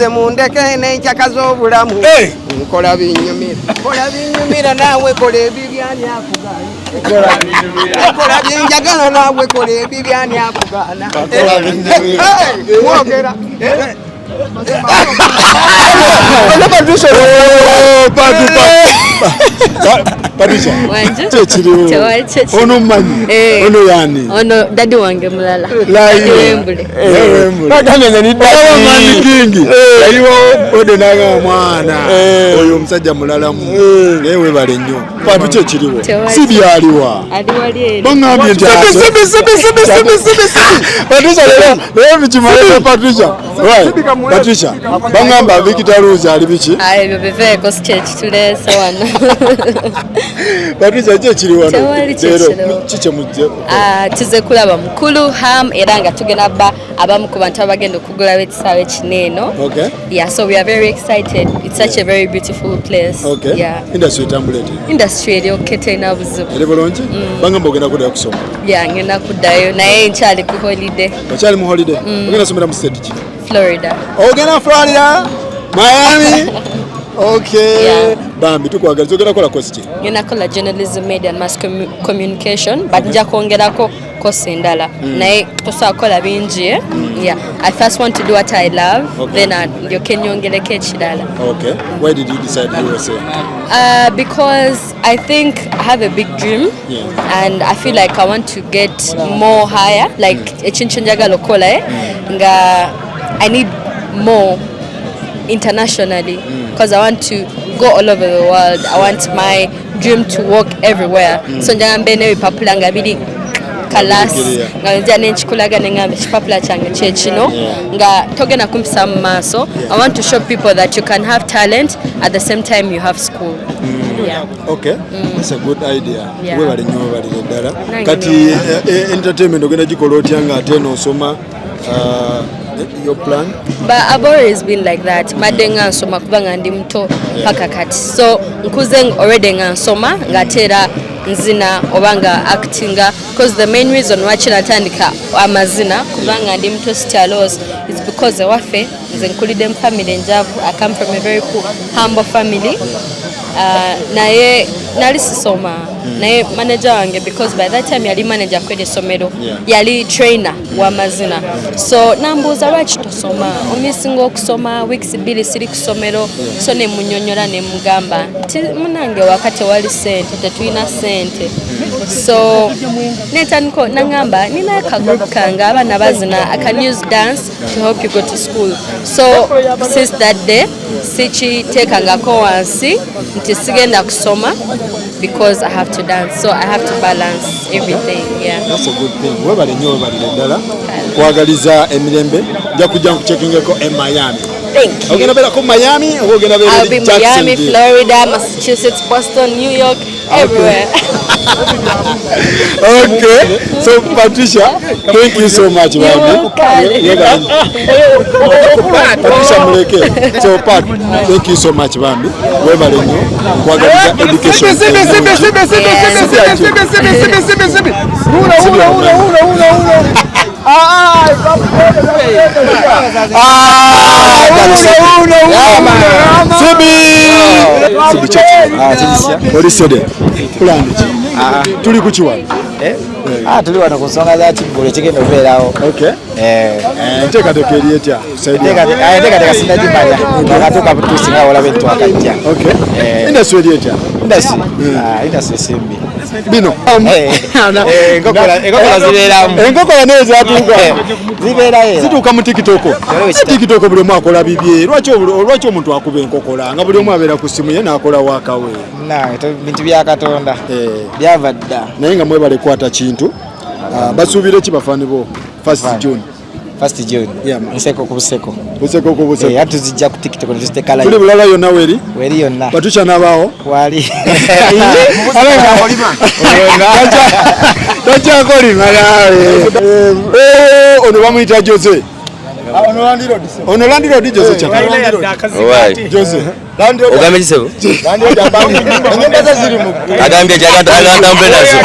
nze mundeke n'enkyaka z'obulamu nkola binyumira naawe kola ebibyani akugaana kola byenjagala naawe kola ebibyani akugaana mwogera Patricia chechiriwo ono manyi ono yani ono dadi wange mulala Wembule bakamenya ni dadi manyi kingi aliwo odenaga mwana oyo musajja mulala mu newe bale nnyo Patricia chechiriwo si byaliwa aliwali bangambye nti Patricia leo bichimale Patricia bangamba Victor Rose ali bichi ayo beve ko church today so wana Patricia chechiri wano lero chiche mujje tuze kulaba mukulu ham era nga tugenda ba abamu ku bantu abagenda okugula wekisawe kineno. Okay. Yeah, so we are very excited. It's such a very beautiful place. Okay. Yeah. Industry tambulete. Industry eri okete na buzubu. Eri bulungi? Bangamba ogenda kuddayo kusoma. Yeah, ngenda kuddayo naye nkyali ku holiday. Okyali mu holiday? Ogenda somera mu state ki? Florida. Ogenda Florida? Miami? Okay. Yeah. Bambi tukwagaliza ogenda kola course ki? Ngenda kola journalism, media and mass communication, but nja kwongerako course endala. Naye tosobola kola bingi. Yeah. I first want to do what I love, okay. Then ndyoke nyongereko ekirala. Okay. Why did you decide USA? Because I think I have a big dream, yeah. And I feel like I want to get more higher, like ekintu njagala okola nga I need more internationally because I want to go all over the world. I want my dream to work everywhere. So njangambe ne bipapula nga biri kalas nga nzia nenchikulaga nengambe chipapula change chechino nga togena kumpisa maso. I want to show people that you can have talent at the same time you have school. Yeah. Okay. That's a good idea. Yeah. We bali nyo bali dala. Kati entertainment ogenda gikola otyanga ate no soma your plan? But I've always been like that. Madenga nsoma kubanga ndi mto paka kati. So nkuze already nsoma ngatera nzina obanga actinga because the main reason why natandika amazina kubanga ndi mto Stalos is because wafe nze nkulide family njavu. I come from a very poor humble family. Naye nalisoma naye manager wange because by that time yali manager kwede somero yali trainer wa mazina so nambuza lwaki tosoma omisinga okusoma weeks bili siri kusomero so ne munyonyola ne mugamba munange wakati wali sente tetulina sente so netaniko nangamba nina kagroup kanga abana bazina I can use dance to help you go to school so since that day sichi tekanga ko wansi nti sigenda kusoma because I have to dance, so I have to balance everything. Yeah, that's a good thing. We bali nyo bali dala kwagaliza emirembe nja kujja kuchekingeko Miami. Thank you. Ogenda bela ko Miami, ogenda bela I'll be Miami, Florida, Massachusetts, Boston, New York, everywhere. Okay. So Patricia, thank you so much, baby. Patricia Muleke. So Pat, thank you so much, baby. We bali nyo kwagaliza education. Tuli kuchiwa tuli wano kusonga za chibule chigenda kubeerawo. Okay. Nteekateeka eri etya? Nteekateeka sinnagimanya nakatuuka tusinga olabe ntwakajja. Okay. Industry eri etya? Industry simbi bino enkokola zibeeramu. Enkokola naye zatuuka zibeerayo zituuka mu TikTok. TikTok buli omu akola bibye. Lwaki omuntu akuba enkokola nga buli omu abeera ku ssimu ye n'akola waakawe? Bintu bya Katonda byava dda naye nga mwebale kwata kintu basuubire ki bafaani bo 1st June? 1st June. Nseko ku buseko. Buseko ku buseko. Ate tuzijja ku TikTok ne tuziteka live. Tuli bulala yonna weri? Weri yonna. Patricia nabaawo? Wali. Takyakoliма nawe. Ono bamuyita Jose. Ono Landlord Jose Chaka. Jose. Ogambe kisebo? Enyumba ze ziri mu. Agambye kyagata agamba nazo.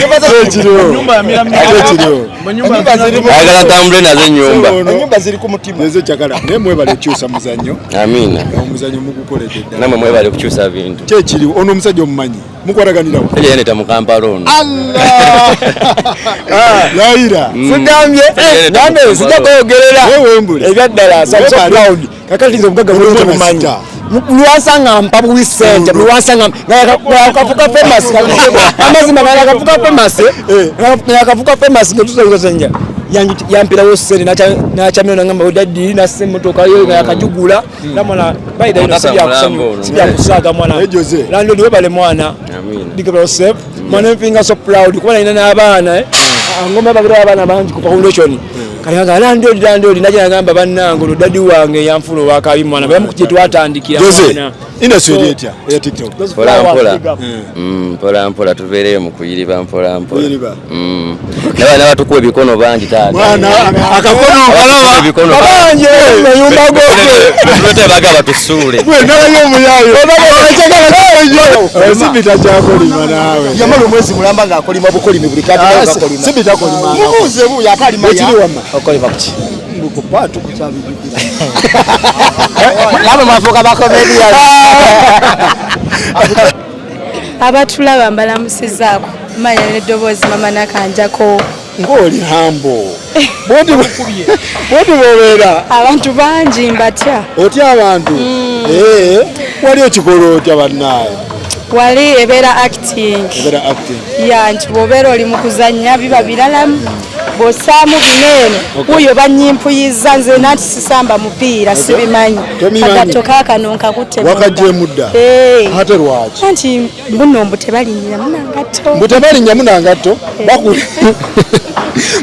Nyumba ze ziri mu. ayagala ntambule nazo ennyumba. Ennyumba ziri ku mutima. Ezo kyagala. Ne mwebale kukyusa muzannyo. Amina. Omuzannyo mugukoledde ddala. Namwe mwebale kukyusa bintu. Kye kiri ono omusajja omumanyi. Mukwaraganirawo. Yeneta mu Kampala ono. Allah. Laira. Sigambye. Nambe sijja kwogerera. Wewe mbule. Ebyaddala so proud. Kakati nze omugaga bulungi mumanyi. Luwasanga mpabuwi sente luwasanga ngakafuka famous amazima ngakafuka famous ngakafuka famous ngetuzo zenja yampirawo sente nachamena ngamba odaddi nasse motoka yo yakajugula namala baida ino sibya kusaga mwana landlord webale mwana amina big yourself mwana mfinga so proud kuba ina n'abaana ngoma babira abana bangi ku foundation kalianga landlord naje ngamba bannango odaddi wange yanfulo wakabi mwana bamukuje twatandikira mwana industry etya ya TikTok mpola mpola tubeere mu kuyiriba mpola mpola naba batukuwa ebikono bangi taata mwana akakono kalaba ebikono bangi nyumba goke baga batusuule nayo muyayo sibita kyakolima nawe yamalo mwezi mulamba ng'akolima bukolimi buli kati ng'akolima sibita kolima mubuuze buya akalima ya okolima kuki mukupatu kusabijukira nabo mafuka bakomedia abatulaba mbalamusizaako manya n'eddoboozi mama nakanjako ng'oli hambo bwoti bobeera abantu bangi mbatya otya abantu wali okikola otya bannaye wali ebeera acting ya nti bw'obeera oli mu kuzannya biba biralamu bw'ossaamu bineeno wuyo banyimpuyiza nze nanti sisamba mupiira sibimanyi kagato kaakano nkakutte wakajemudda ate lwaki anti mbuno mbu tebalinyira munangatto mbu tebalinya munangatto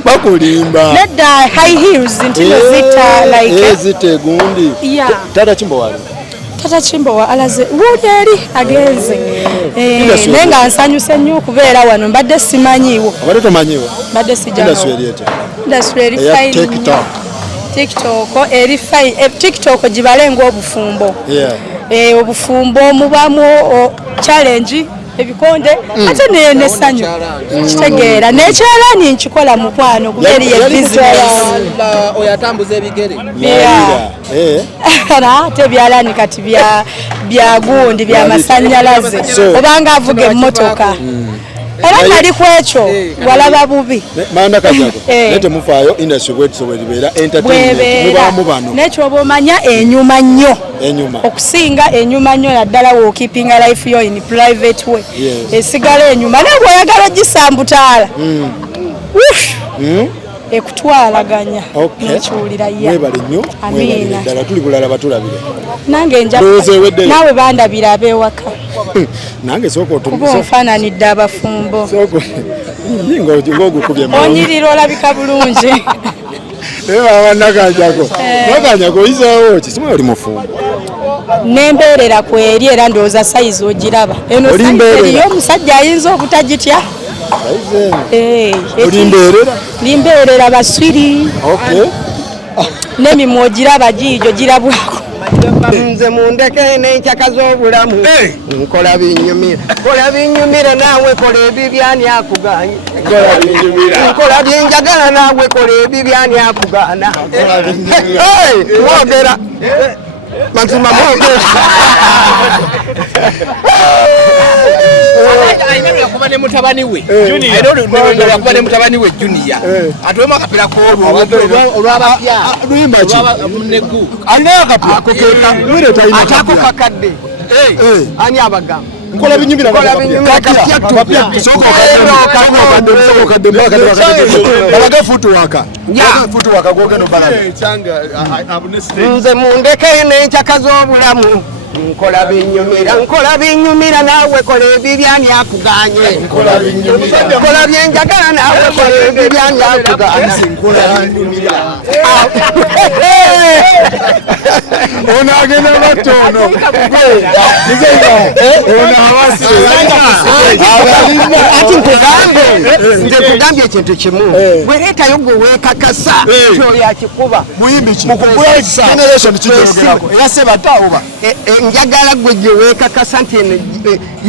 bakulimba nedda high heels ntino zita like zite gundi tata kimbo wali tata Chimbo alaze wuli eri agenze naye nga nsanyuse nnyo okubeera wano mbadde simanyiiwo abadde tomanyiiwo mbadde sijjano industry eri fine TikTok eri fine TikTok gibale ng'obufumbo obufumbo mubamu challenge ebikonde ate n'essanyu kitegeera n'ekyalaani nkikola mukwano okubeera ye business oyatambuza ebigere ate byalaani kati bya gundi bya masannyalaze obanga avuga emmotoka era nali ku ekyo walaba bubi manda kajako nete mufaayo industry bwetisobera entertainment mubamu bano nekyoba omanya enyuma nnyo okusinga enyuma nnyo naddala wo keeping a life yo in private way esigala enyuma naye bw'oyagala ogisambutaala ekutwalaganya nekiwulira mwebale nnyo ddala tuli bulala batulabire nange naawe bandabira ab'ewaka nange sooka kuba onfaananidde abafumbo ng'ogukubye onyirira olabika bulungi nakanyako oyizaawo ki simwe oli mufumbo nembeerera kweri era ndowooza sayizi ogiraba eno sayizi omusajja ayinza obutagitya limbeerera baswiri n'emimwa ogiraba giijo girabwako nze mundeke n'enkyaka z'obulamu nkola binyumira naawe kola ebibyani akuganye nkola byenjagala naawe kola ebibyani akugaana mwogera mazima mwogera ayinabira kuba ne mutabani we kuba ne mutabani we Junior atuwemu akapira olwabapya olwabanegu alinayo akapira atako kakadde ani abagamba nkola binyumira nze mundeke n'enkyaka z'obulamu nkola binyumira naawe kola ebibyani akuganye nkola byenjagala naawe kola ebibyani akuganye ono agenda batono ati nze kugambye ekintu kimu bwereetayo gwe weekakasa kyoyo akikuba njagala gwe gye weekakasa nti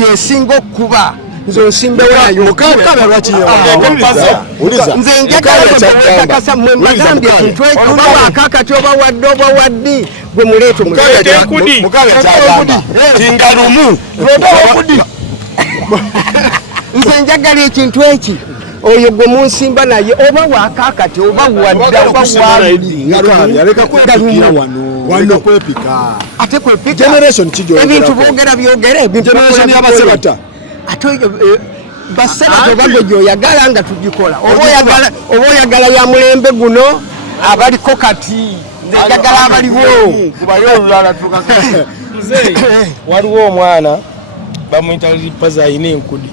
yesinga okuba nze nsimbe wayo mukabe lwaki nze njagala kakasa mwe magambye ekintu ekyo oba wakakati oba wadde oba waddi gwe muleeto mukabe kyagamba kingalumu nze njagala ekintu eki oyo gwe munsimba naye oba wakakati oba wadde oba aleka kwepikira wano kwepika ate kwepika generation kijjo ebintu boogera byogere generation y'abasebata ate basebata oba gwe gyoyagala nga tugikola oba oyagala ya mulembe guno abaliko kati njagala abaliwo waliwo omwana bamuyita lipaza ayina enkudi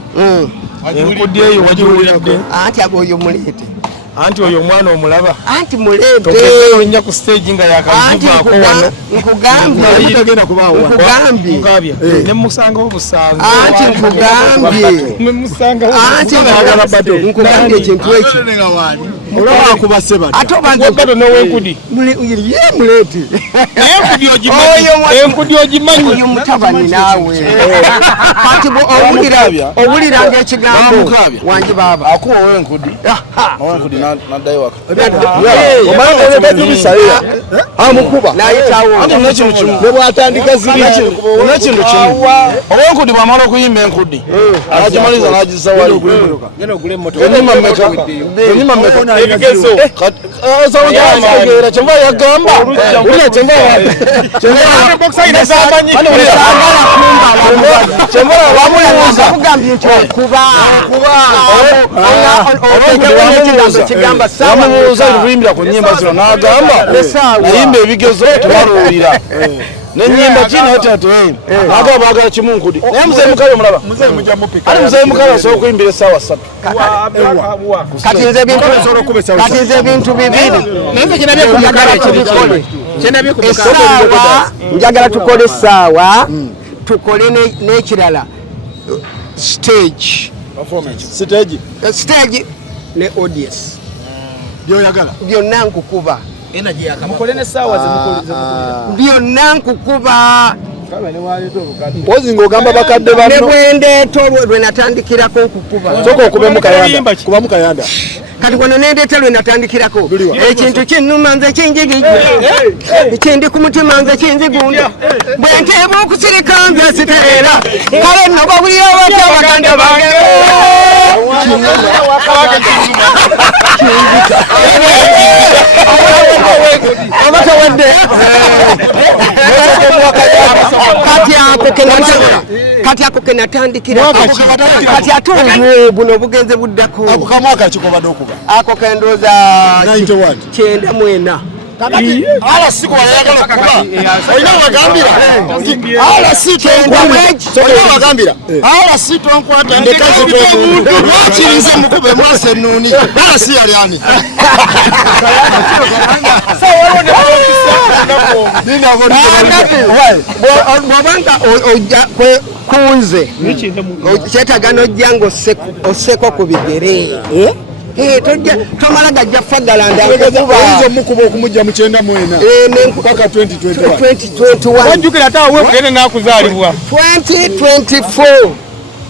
enkudi eyo wagiwulidde anti oyo muleete anti oyo omwana omulaba anti muleete ojja ku stage nga yakazivaako wano nkugambye ne musangawo busango anti nkugambye ekintu eki olaba kuba sebata ate obanzebato n'owenkudi ye muleete enkudi ogimanyi oyo mutabani naawe kati owuliranga ekigambo wangi baaba akuwa owenkudi naddayo waka amukuba nayitawo nebwatandika ziri nekintu kimu owenkudi bwamala okuyimba enkudi agimaliza n'agisa wali enyima mmeka ebigezo kitegeera kyenva yagamba bamubuuza ebibulimbira ku nnyimba zino n'agamba nayimba ebigezo tebaluwulira nenyimba agaba bagala kimu nkudi naye muzeyi mukabe mulaba ate muzeyi mukabe asobola okuyimbira essaawa 3 kati nze ebintu bibiri essaawa njagala tukole essaawa tukole n'ekirala stage ne audience byoyagala byonna nkukuba mukole n'essaawa byonna nkukuba mpozi ng'ogamba bakadde bano ne bwendeeta olwo lwe natandikirako okukuba soka okubemu kayanda kubamu kayanda kati wano nendeeta lwe natandikirako ekintu kinnuma nze kinjigijja kindi ku mutima nze kinzigunda bwe nteeba okusirika nze siteera kale nno bawulira batya baganda bange abatawadde kati ako kenatandikira kati ate olwo buno bugenze buddako ako kamwaka kikobadde okuba ako kendooza 94 ala siku ayagala kuba olina bagambira ala siku bagambira ala siku onkwata ndekazi lwakirinze mukube mwase nuni ala si yali ani bwabanga ojja kunze kyetaga nojja ng'osseko ku bigere tomala gajja fagalandaoyinza omukuba okumujja mu 94 paka 2021 wajjukira ate awe kugende nakuzaalibwa 2024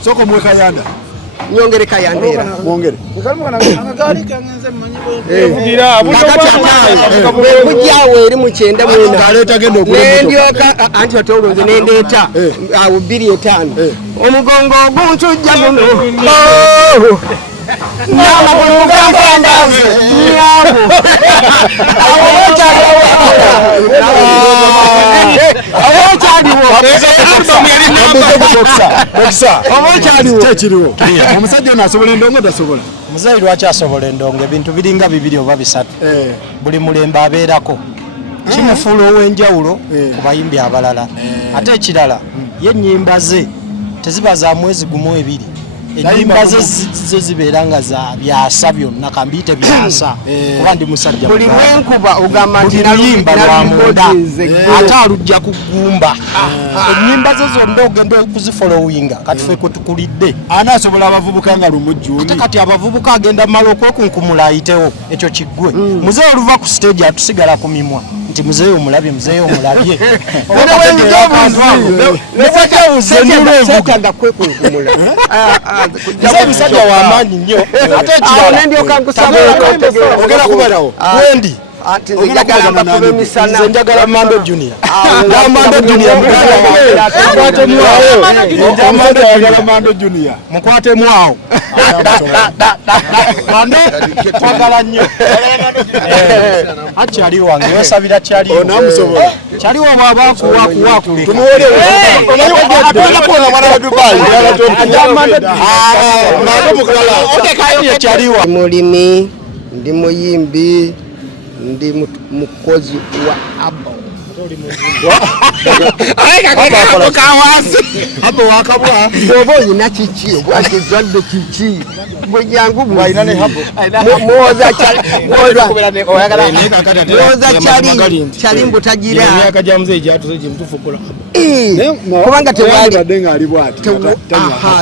soko mwekayanda nyongere kayandera mwongere bujjawo eri mu 94 aleta anti ate olunze nendeeta awo 25 omugongo oguntujja guno kyekiriwo omusajja ono asobola endongo tasobola muzeyi lwaki asobola endongo ebintu biringa 2 oba 3 buli mulembe abeerako kimufuula ow'enjawulo ku bayimbi abalala ate ekirala ye ennyimba ze teziba za mwezi gumu 2 ennyimba ze zibeera nga za byasa byonna kambiyite byasa kuba ndi musajja buli lwenkuba ogamba nti naluyimba lwa munda ate alujja kugumba ennyimba ze zonna ogenda okuzifolowinga kati ffe kwe tukulidde ani asobola abavubuka nga lumujjuni ate kati abavubuka agenda mala okwekunkumula ayitewo ekyo kiggwe muzeeyi oluva ku stage atusigala ku mimwa nti nti muzeeyo omulabye setaga kwekunkumula musajja w'amaanyi nnyo ate ogera kubalawo wendi ati nze njagala mbakube emisana njagala Mando Junior mukwatemu awo twagala nnyo akyali wange yosabira kyaliwo bwabaakuwakuwakulikyaliwo mulimi ndi muyimbi ndi mukozi wa abo abo wakabwa bwoba olina kiki obwakizadde kiki gwe jangu muwoza kyali mbutagira emyaka gya muzeeyi gyatuze gye mutufukola kubanga tewali badde ng'ali bw'ati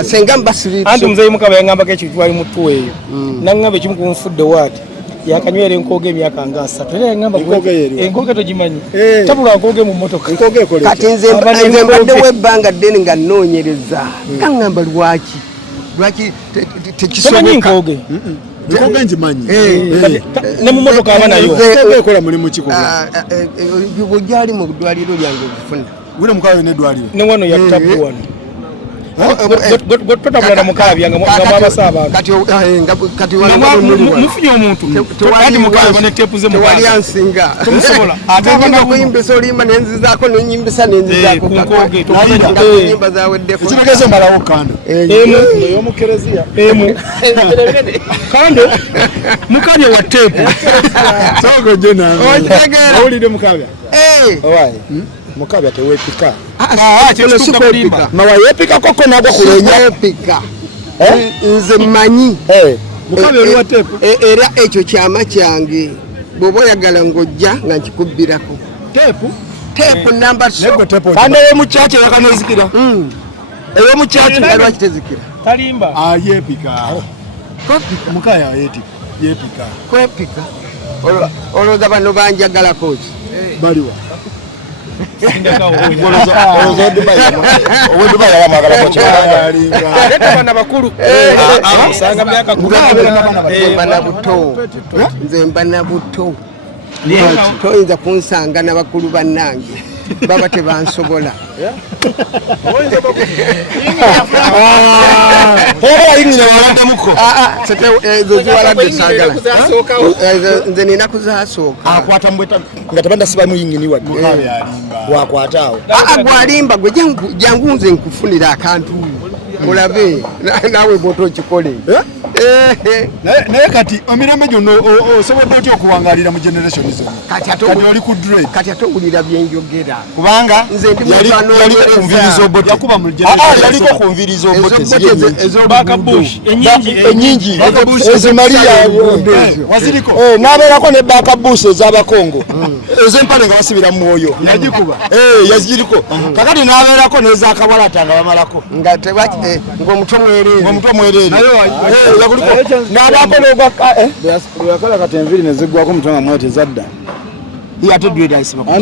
senga mbasiriti anti muzeeyi mukaba yangambako ekyo twali mutu eyo nangamba ekimu kunfudde waati yakanywera enkooge emyaka nga 3 era yangamba enkooge togimanyi tabula nkooge mu mmotoka kati nze mbaddewo ebbanga ddene nga nnoonyereza kaŋŋamba lwaki tekisoboka nkooge njimanyi ne mu mmotoka aba nayo ekola mulimu ki bwe gyali mu ddwaliro lyange okufuna wino mukawe n'eddwaliro ne wano yattabu wano totabulana mukabya nga mwabasa abantu kati mufunye omuntu kati mukabya ne tepu ze tewali ansinga tumusobola atanga kuyimbisa olimba nenzizaako nenyimbisa nenzizaako nyimba zaweddeko ekitegeeza mbalawo kando ey'omukereziya emu kando mukabya wa tepu togoje nawe owulidde mukabya owaayi mukabya teweepika mawa yeepika koko nagwa kulenya yeepika nze mmanyi mukabya oli wa tepu era ekyo kyama kyange bw'oba oyagala ng'ojja nga nkikubbirako tepu namba kandi ey'omukyaki yakanezikira ey'omukyaki lwaki tezikira talimba yeepika mukaya yeepika kwepika olowooza bano banjagalako ki baliwa nze mba na buto toyinza kunsanga n'abakulu bannange baba tebansobola ezo ziwaladde saagala nze nina kuzasooka nga tebandasibamu yingini wadde wakwata awo gwalimba gwe jangu nze nkufunira akantu mulabe naawe bwota okikole naye kati emirembe gyonna osobodde otya okuwangalira mu generation zonna kati oli ku dre kati ate owulira byenjogera kubanga yaliko kunviriza oboteenyingi ezimaliya waziriko n'abeerako ne bakabush ez'abakongo ez'empale nga basibira mu mwoyo yaziriko kakati n'abeerako n'ezakabwalata nga bamalako ng'omutwe mwereere bweyakala kati enviri neziggwako mutonga mwete zadda anti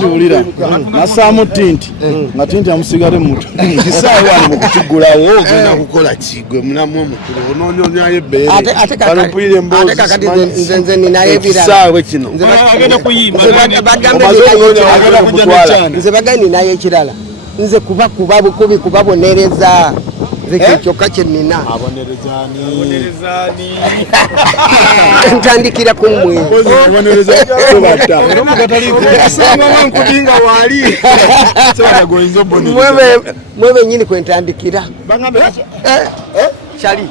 wulira nassaamu tinti nga tinti amusigale muto kisaawe wano mukukiggulawo ogenda kukola kigwe mulamu omukulu onoonyonyayo ebbeere nze ninayo ekisaawe kino nze baga ninayo ekirala nze kuba bukubi kubabonereza kyokka kye nnina ntandikira ku mmwe mwe bennyini kwe ntandikira kyali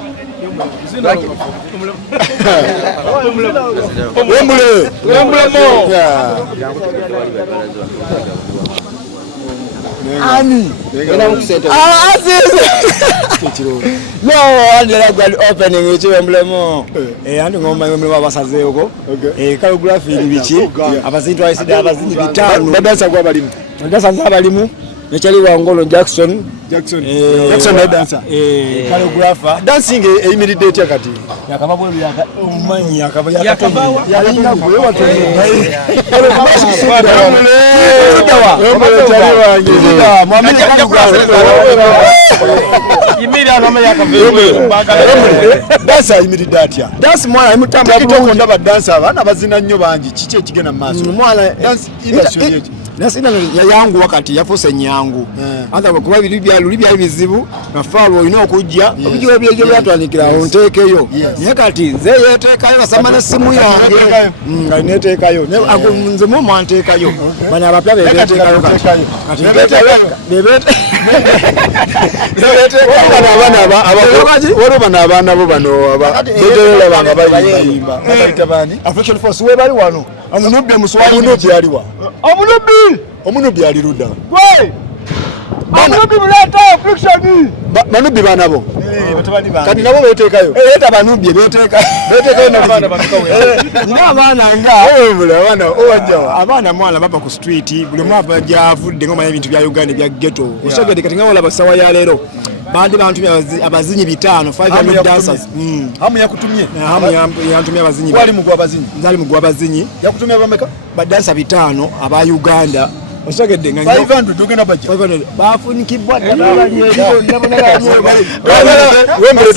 ani opening ekiwemulemo andi ngomba emulemo abasazeeko calligraphy biki abazintu abaisida abazinyi 5 badasa gwa balimu badasa za balimu Nechali Wangolo Jackson na dancer choreographer dancing eyimiridde etya kati yakaba bwe omumanyi yakaba yalinga gwe watu dancer ayimiridde atya dance mwana imutambula bulungi ndaba dancer abaana bazina nnyo bangi kiki ekigenda mu maaso mwana dance industry yeki nasina yangu wakati yafuse nyangu hata kuba luli bya bizibu na falo ino okujja obijjo byejo byatwanikira ontekeyo naye kati nze yeteekayo basamana simu yange nga neteekayo nze mu mwanteekayo bana abapya beteekayo kati bebete waliwo abaana bo bano beterera banga bayimba bayita bani Affliction Force we bali wano omunubbi muswali omunubbi aliwa omunubbi ali ludda omunubbi muleta Affliction banubbi bana bo kati nabo beteekayo eta banubbi beteekayo n'abaana bamikawe n'abaana nga abaana owajjawa abaana mwana baba ku street buli mwana bajja avudde ngoma y'ebintu bya Uganda bya ghetto osogede kati nga wala basawa ya leero bandi bantu abazinyi 500 dancers hamu yakutumye hamu yantumye abazinyi wali mugwa abazinyi nzali mugwa abazinyi yakutumye abameka badansa 5 aba Uganda osogede nga 500 ogenda bajja 500 bafunikibwa wembere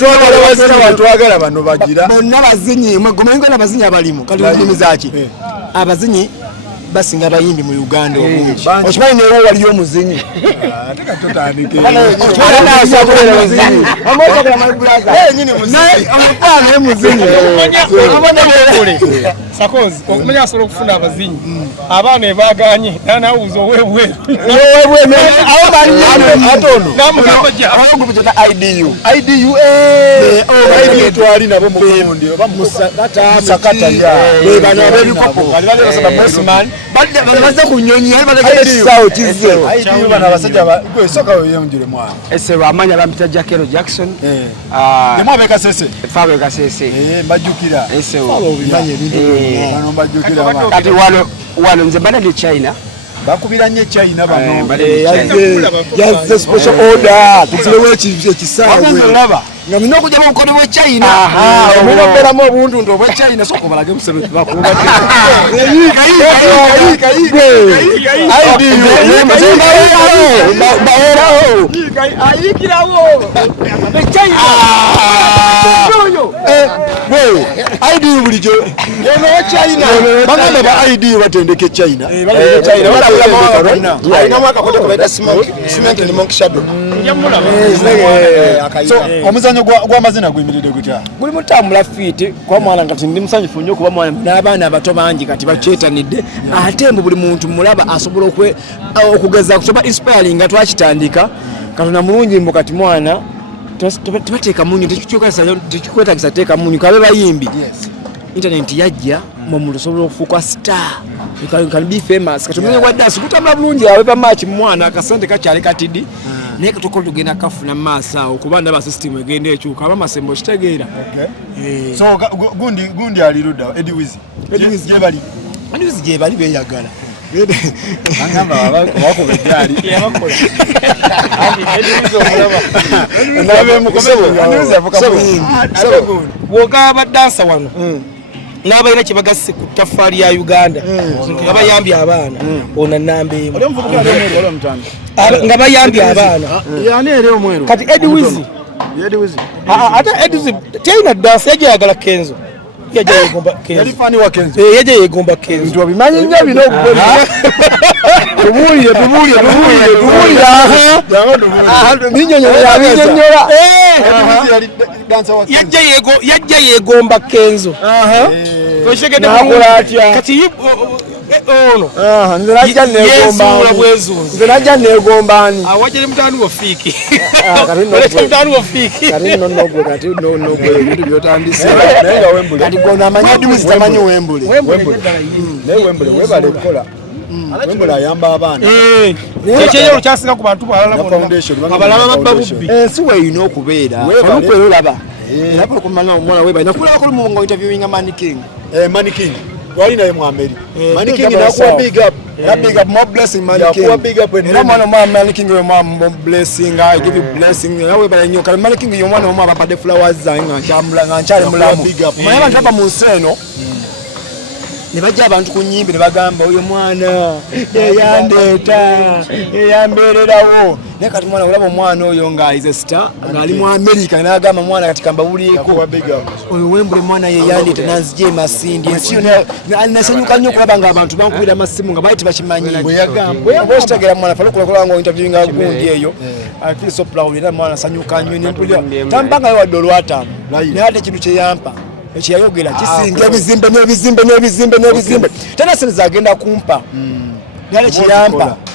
twagala bano bagira bonna bazinyi mwegomengo n'abazinyi abalimu kati ndimi zaki abazinyi basinga abayimbi mu Uganda obungi okimanyi newo waliyo omuzinyi okumanya asobola okufuna abazinyi abaana ebaganye nanawuza owebweru twali nabo mukundi bano ab'ebikopo baza kunyonyi bano abasajja soka yeyonjule mwana ese bamanya bampita Jakero Jackson yamwabe kasese fawe kasese mbajjukira ese bano mbajjukira kati wano nze mbana ndi China bakubira nnyo China bano yazze special order tuzirewo ekisaawe nga mino okujja mu bukono bwe China omwina obeeramu obuntuntu obwe China soko balage musebe bakuba ID bulijjo China bagamba ba ID batendeke China alinamu akakoto kabaita cement and monk shadow omuzanyo gw'amazina gwimiridde gutya guli mutambula fiiti kwa mwana kati ndi musanyufu nnyo kuba mwana n'abaana abato bangi kati bakyetanidde ate mbu buli muntu mulaba asobola okugeza kusoba inspiring nga twakitandika katonda mulungi mbu kati mwana tebateeka munyu tekikwetagisa teeka munyu kabe bayimbi internet yajja omuntu osobola okufuuka star you can be famous kati omuzenyo gwa dance gutambula bulungi awe pa match mwana akasente kakyali katidi naye katukola tugenda kafuna maaso awo kuba ndaba system egenda ekyuka aba masembo kitegeera so gundi ali ludda Ediwizi gyebali beyagala bwogaba badansa wano n'abalina kye bagasse ku ttafaali ya Uganda nga bayambye abaana ona namba emu nga bayambye abaana kati Ediwizi ate Ediwizi China dansi yajja yagala Kenzo yajja yegomba Kenzo bimanyi nnyo bino tubuulire binyonyola yajja yegomba Kenzo kati ono nze najja negombaani awajjere mutani wa fiiki kati nogwe ebintu byotandise kati gona amanyi Ediwizi tamanyi Wembule naye Wembule webale kukola Wembule ayamba abaana ekyeyo kyasinga ku bantu abalala babba bubbi ensi weeyina okubeera olukwera olaba era kumala omwana webalina kulaba kuli mu ngo interviewing Manny King wali naye mu America Manny King nakuwa big up big up more blessing Manny King nakuwa big up era mwana mwa Manny King yo mwa blessing I give you blessing nawe bala nyo kale Manny King yo mwana mwa bapade flowers zanga chamula nganchale mulamu mwana bantu apa mu nseno ne bajja abantu ku nyimbi ne bagamba oyo mwana yambererawo ne kati mwana olaba omwana oyo nga is a star ngali mu America n'agamba mwana kati kamba buliko oyo Wembule mwana ye yandita nanzije masindi ensiyo nasanyuka nnyo kulaba nga abantu bankubira amasimu nga baiti bakimanyi bwe yagamba bwe kitegera mwana falokola ngo interview nga gundi eyo I feel so proud era mwana sanyuka nnyo nempulira tambanga yo $5 ne ate kintu kye yampa ekiyayogera kisinga ebizimbe tena sente agenda kumpa yale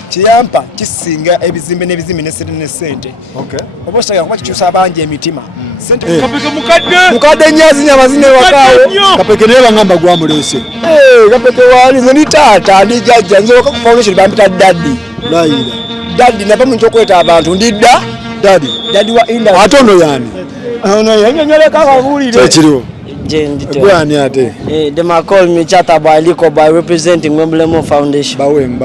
kiyampa kisinga ebizimbe ne sente oba ositaka kuba kikyusa abangi emitima sente mukadde nyazi nyamazine wakawo kapeke naye bangamba gwamulese kapeke wali nze ni taata ndi jajja nze ku foundation bampita daddy nava mu kyokweta abantu ndidda daddy wa industry ate ono yani ono yanyonyoleka kabulire kyekiriwo Gwani ate. They might call me Chata Boy Liko by representing Wemblemo Foundation. Bawem.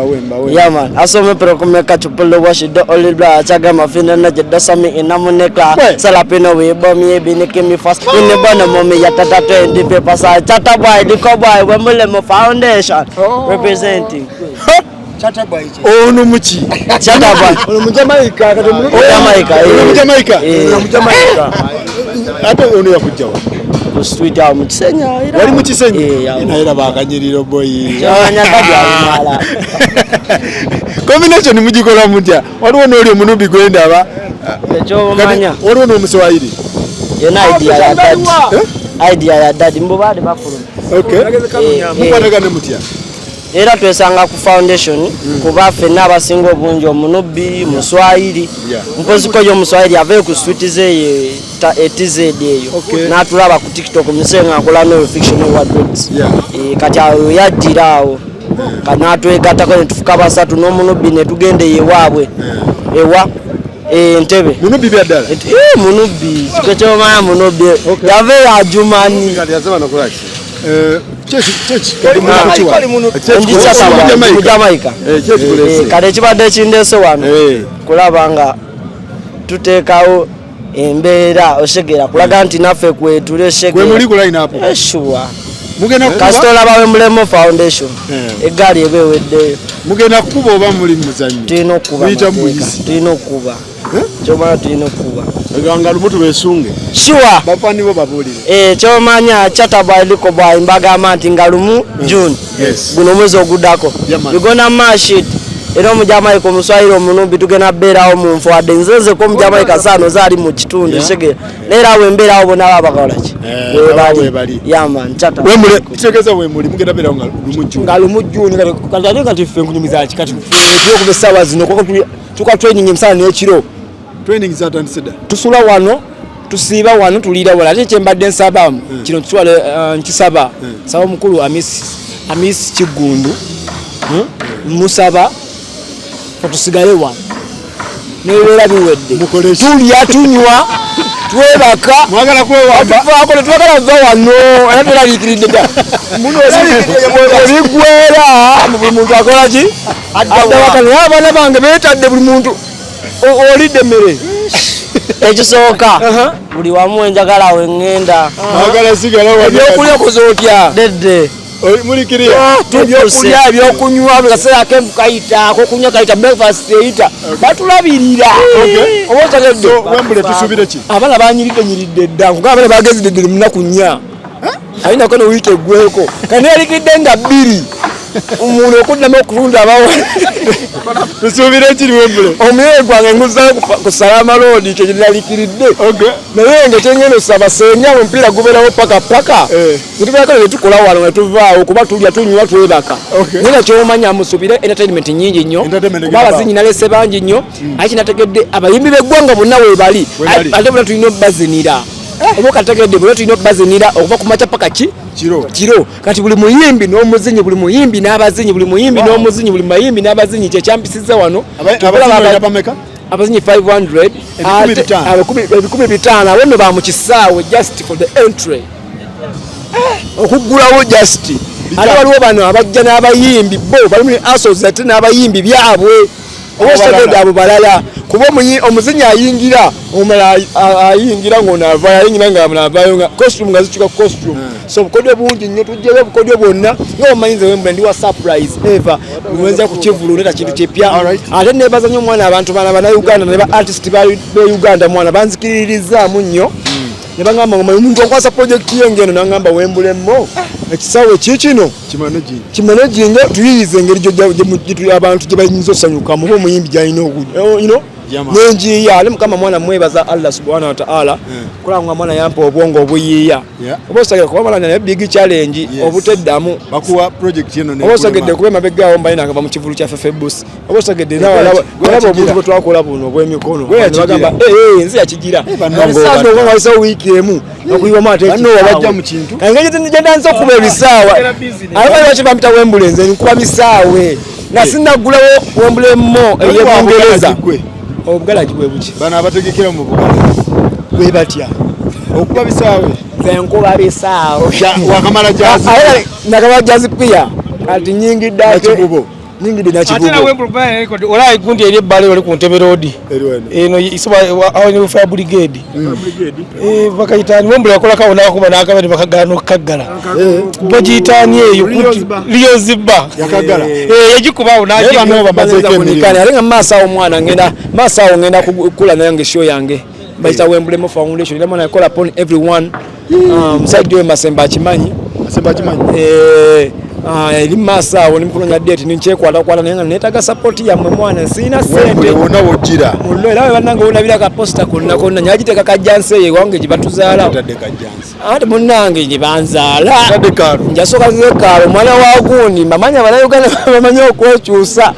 Yeah man. Aso me pero come kachupolo washi do oli bla chaga mafina na jeda sami inamunekla. Salapino we bomi ebi niki mi fast. Ine bono momi ya tata 20 papers. Chata Boy Liko by Wemblemo Foundation representing. Chata Boy. Ono muchi. Chata Boy. Ono mujamaika kati mujamaika. Ate ono yakujjawa. Street ya Mukisenya wali Mukisenya era bakanyiriro boy combination mujikola mutya waliwo noli omunubi gwenda aba echo manya waliwo no Muswahili yena idea ya dad mbo bade bafuluma mukwatagane mutya era twesanga ku foundation kuba fena abasinga obungi omunubi Muswahili mpoziko yo Muswahili ave ku street ze TZ eyo natulaba ku TikTok musenga akola no fiction wardrobes kati ayo yadirawo kana twegata ko tufuka basatu n'omunubi ne tugende yewaabwe ewa Entebbe munubi byadala munubi kyecho maya munubi yave ya Jumani kati yazaba nakolaki Jamaica kale kibadde kindese wano kulaba nga tuteekawo embeera oshegera kulaga nti naffe kwetule shegera muli ku line up sure mugenda kasitola ba Wemblemo Foundation egali ebewedde mugenda kuba oba muri muzanyo tino kuba choma tino kuba nganga lumutu besunge sure bafani bo babulire chomanya Chata Boy Liko Boy mbaga amanti ngalumu June guno mwezi ogudako bigona mashit era omujamaika Omuswahili omunubi tugena beerawo mu nfu wadde nzenze ko omujamaika sano zaali mu kitundu shege neera awo embeerawo bona babakola ki webali yaman Chata wemule kitegeza wemuli mugenda beerawo ngalumu June kati ffe nkunyumiza kati tuyo kuba essaawa zino tuka training emisana n'ekiro training zatandiseda tusula wano tusiiba wano tuliira wala ate kyembadde nsabamu kino tutwale nkisaba saba mukulu Amis Kigundu musaba tusigale wano nebeera biwedde tulya tunywa twebaka mwagala kwewamba twagala va wano era tulaliikiridde dda oligwera buli muntu akola ki addawaka naye abaana bange beetadde buli muntu olidde emmere ekisooka buli wamu enjagala awo eŋŋenda ebyokulya okoze otya dedde mulikiriya ebyokulya ebyokunywa kaseera kenvu kayita akokunywa kayita breakfast eyita batulabirira oba otegedde Wembule tusubire ki abaana banyiridde dda nkuga abaana bagezidde munaku 4 ayinako ne wiiki eggweko kani yalikidde nga 2 umuntu okuddamu okulunda abawo tusubire kiri Wembule omuyeyi gwange nguza ku Salama Road kyekiralikiridde naye nga kyengendo saba senya omupiira gubeerawo paka nitubeerako ne tukola wano ne tuvaawo kuba tulya tunywa twebaka naye nga kyomanya musubire entertainment nyingi nnyo kuba abazinyi nalese bangi nnyo aye kinategedde abayimbi b'eggwanga bonna weebali ate bonna tulina obbazinira oba kategedde bwe tulina obbazinira okuva ku makya paka kiro kati buli muyimbi n'omuzinyi buli muyimbi n'abazinyi buli muyimbi n'omuzinyi buli mayimbi n'abazinyi kyekyampisizza wano abazinyi 500 1,500 abonno ba mu kisaawe just for the entry okuggulawo just ate waliwo bano abajja n'abayimbi bo bali mu associate n'abayimbi byabwe obosagedde abo balala kuba omuzinyi ayingira omala ayingira ng'onaava ayingira nga munavayo nga costume nga zikyuka costume so obukodyo bungi nnyo tujjayo obukodyo bwonna nga omanyize Wembley ndi wa surprise eva mwenza ku kivulu neta kintu kipya ate nebaza nnyo omwana abantu bana bannayuganda ne ba artist ba Uganda mwana banzikiririzaamu nnyo ne bagamba omuntu okwasa project yengeno nangamba Wembulemo ekisawe kikino kimane jinga tuyize engeri gyo abantu gye bayinza osanyukamu oba omuyimbi gyalina okuno nenjiya ale mukama mwana mwebaza Allah subhanahu wa ta'ala kulanga mwana yampa obwongo obuyiya oba osagala kuba mwana naye big challenge obuteddamu bakuwa project yeno oba osagedde kuba emabegaawo mbalina akava mu kivulu kya Fefebus oba osagedde nawalaba obuntu bwe twakola buno obw'emikono bagamba nze yakigira saaga oba walisa wiiki emu okuyiwa mate wabajja mu kintu engeri gyendanza okuba ebisaawa abali bakibamita Wembley nze nkuba bisaawe nga sinagulawo Wemblemo ey'Ebungereza obugalaji bwe buki bana abategekera mu bugala bwe batya okuba bisaawe nkuba bisaawe wakamala jazi nakamala jazi pia kati nyingi dake nyingide na kibugo ate na Wembley bana iko ola igundi eri ebbale oli ku Ntebe Road eno isoba awo Fire Brigade bakayitani Wembley yakola kaona kuba nakabali bakagana okaggala bagitani eyo liyo zibba yakagala yagikubawo naje bano babazeke emikani alinga masa omwana ngenda kukula nange show yange bayita Wembley Foundation ila mwana yakola upon everyone msajja we Masemba kimanyi eri masa awo nimkunonya date ninchekwata naye netaga support yamwe mwana sina sente wona wojira mullo era banange unabira ka poster konna nyagiteka kajanse ye wange jibatuzaala tadde kajanse ate munange jibanzaala tadde karo njasoka zekaro mwana wa gundi mamanya bana Uganda bamanya okwekyusa